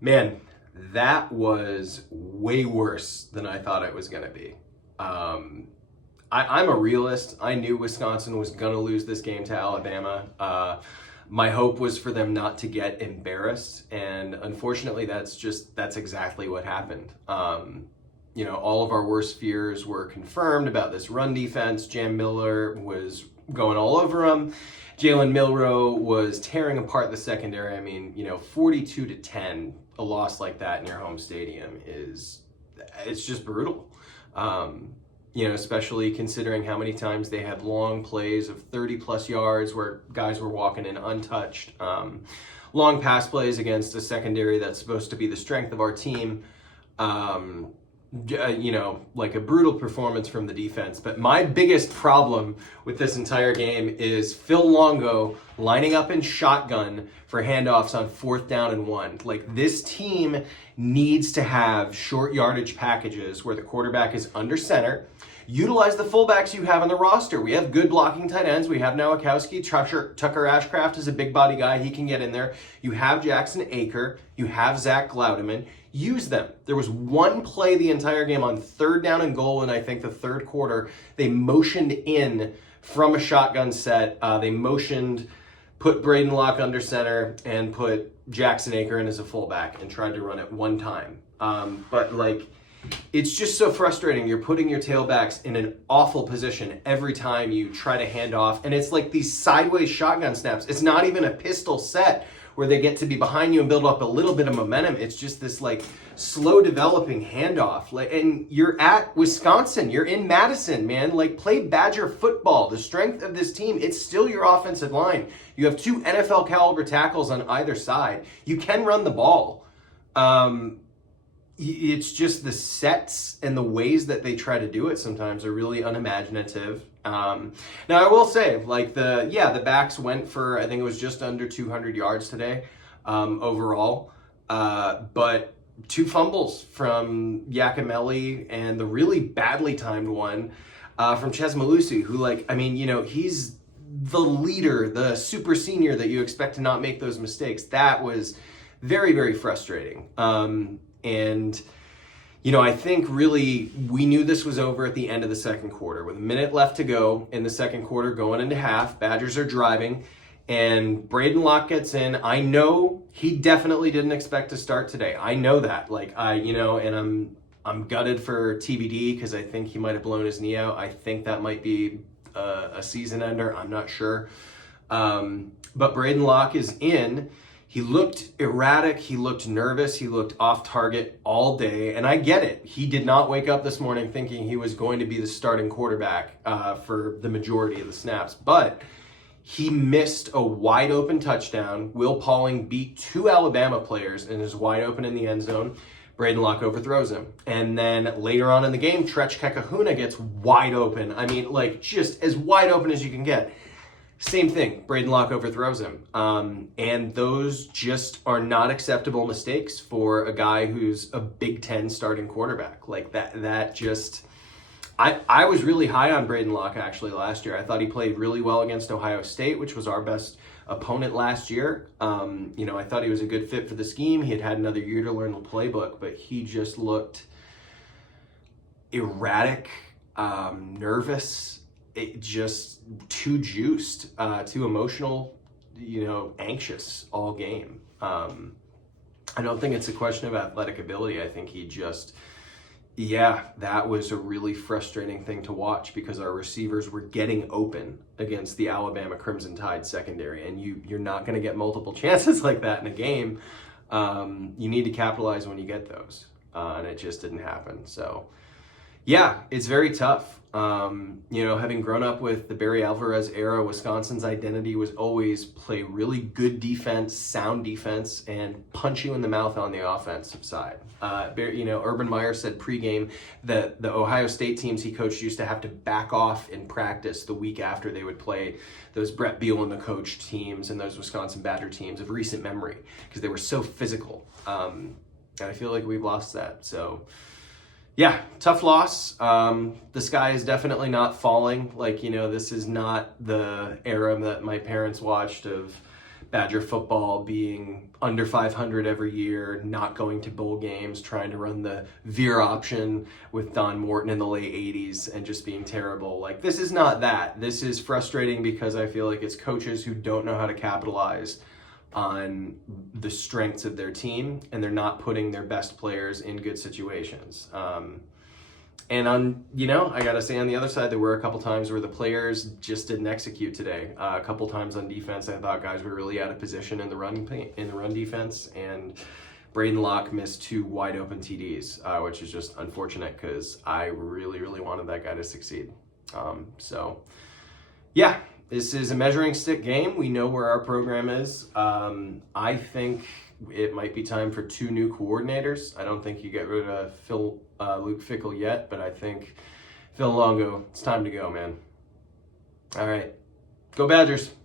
Man, that was way worse than I thought it was going to be. I'm a realist. I knew Wisconsin was going to lose this game to Alabama. My hope was for them not to get embarrassed, and unfortunately, that's exactly what happened. All of our worst fears were confirmed about this run defense. Jam Miller was going all over them. Jalen Milroe was tearing apart the secondary. I mean, 42-10, a loss like that in your home stadium it's just brutal. Especially considering how many times they had long plays of 30 plus yards where guys were walking in untouched. Long pass plays against a secondary that's supposed to be the strength of our team. Like a brutal performance from the defense. But my biggest problem with this entire game is Phil Longo lining up in shotgun for handoffs on 4th down and 1. Like, this team needs to have short yardage packages where the quarterback is under center. Utilize the fullbacks you have on the roster. We have good blocking tight ends. We have Nowakowski. Tucker Ashcraft is a big body guy. He can get in there. You have Jackson Aker. You have Zach Glaudeman. Use them. There was one play the entire game on 3rd down and goal in, I think, the 3rd quarter. They motioned in from a shotgun set. They motioned, put Braden Locke under center, and put Jackson Aker in as a fullback and tried to run it one time. It's just so frustrating. You're putting your tailbacks in an awful position every time you try to hand off. And it's like these sideways shotgun snaps. It's not even a pistol set where they get to be behind you and build up a little bit of momentum. It's just this like slow developing handoff. And you're at Wisconsin. You're in Madison, man. Like, play Badger football. The strength of this team, it's still your offensive line. You have 2 NFL caliber tackles on either side. You can run the ball. It's just the sets and the ways that they try to do it sometimes are really unimaginative. Now, I will say, the backs went for, I think it was just under 200 yards today overall. But 2 fumbles from Yakimelli and the really badly timed one from Ches Malusi, who, he's the leader, the super senior that you expect to not make those mistakes. That was very, very frustrating. I think really we knew this was over at the end of the second quarter. With a minute left to go in the second quarter, going into half, Badgers are driving, and Braden Locke gets in. I know he definitely didn't expect to start today. I know that. And I'm gutted for TBD because I think he might have blown his knee out. I think that might be a season ender. I'm not sure. But Braden Locke is in. He looked erratic, he looked nervous, he looked off target all day, and I get it. He did not wake up this morning thinking he was going to be the starting quarterback for the majority of the snaps, but he missed a wide open touchdown. Will Pauling beat 2 Alabama players and is wide open in the end zone. Braden Locke overthrows him. And then later on in the game, Trech Kekahuna gets wide open. Just as wide open as you can get. Same thing, Braden Locke overthrows him. And those just are not acceptable mistakes for a guy who's a Big Ten starting quarterback. I was really high on Braden Locke actually last year. I thought he played really well against Ohio State, which was our best opponent last year. I thought he was a good fit for the scheme. He had another year to learn the playbook, but he just looked erratic, nervous, just too juiced, too emotional, anxious all game. I don't think it's a question of athletic ability. I think he just, that was a really frustrating thing to watch because our receivers were getting open against the Alabama Crimson Tide secondary, and you're not going to get multiple chances like that in a game. You need to capitalize when you get those, and it just didn't happen. So, it's very tough. Having grown up with the Barry Alvarez era, Wisconsin's identity was always play really good defense, sound defense, and punch you in the mouth on the offensive side. Urban Meyer said pregame that the Ohio State teams he coached used to have to back off in practice the week after they would play those Brett Beal and the coach teams and those Wisconsin Badger teams of recent memory because they were so physical. And I feel like we've lost that. So, tough loss. The sky is definitely not falling. This is not the era that my parents watched of Badger football being under 500 every year, not going to bowl games, trying to run the veer option with Don Morton in the late 80s and just being terrible. Like, this is not that. This is frustrating because I feel like it's coaches who don't know how to capitalize on the strengths of their team, and they're not putting their best players in good situations. And I gotta say on the other side, there were a couple times where the players just didn't execute today. A couple times on defense, I thought guys were really out of position in the run defense, and Braden Locke missed 2 wide open TDs, which is just unfortunate because I really, really wanted that guy to succeed. Yeah, this is a measuring stick game. We know where our program is. I think it might be time for 2 new coordinators. I don't think you get rid of Luke Fickell yet, but I think Phil Longo, it's time to go, man. All right, go Badgers.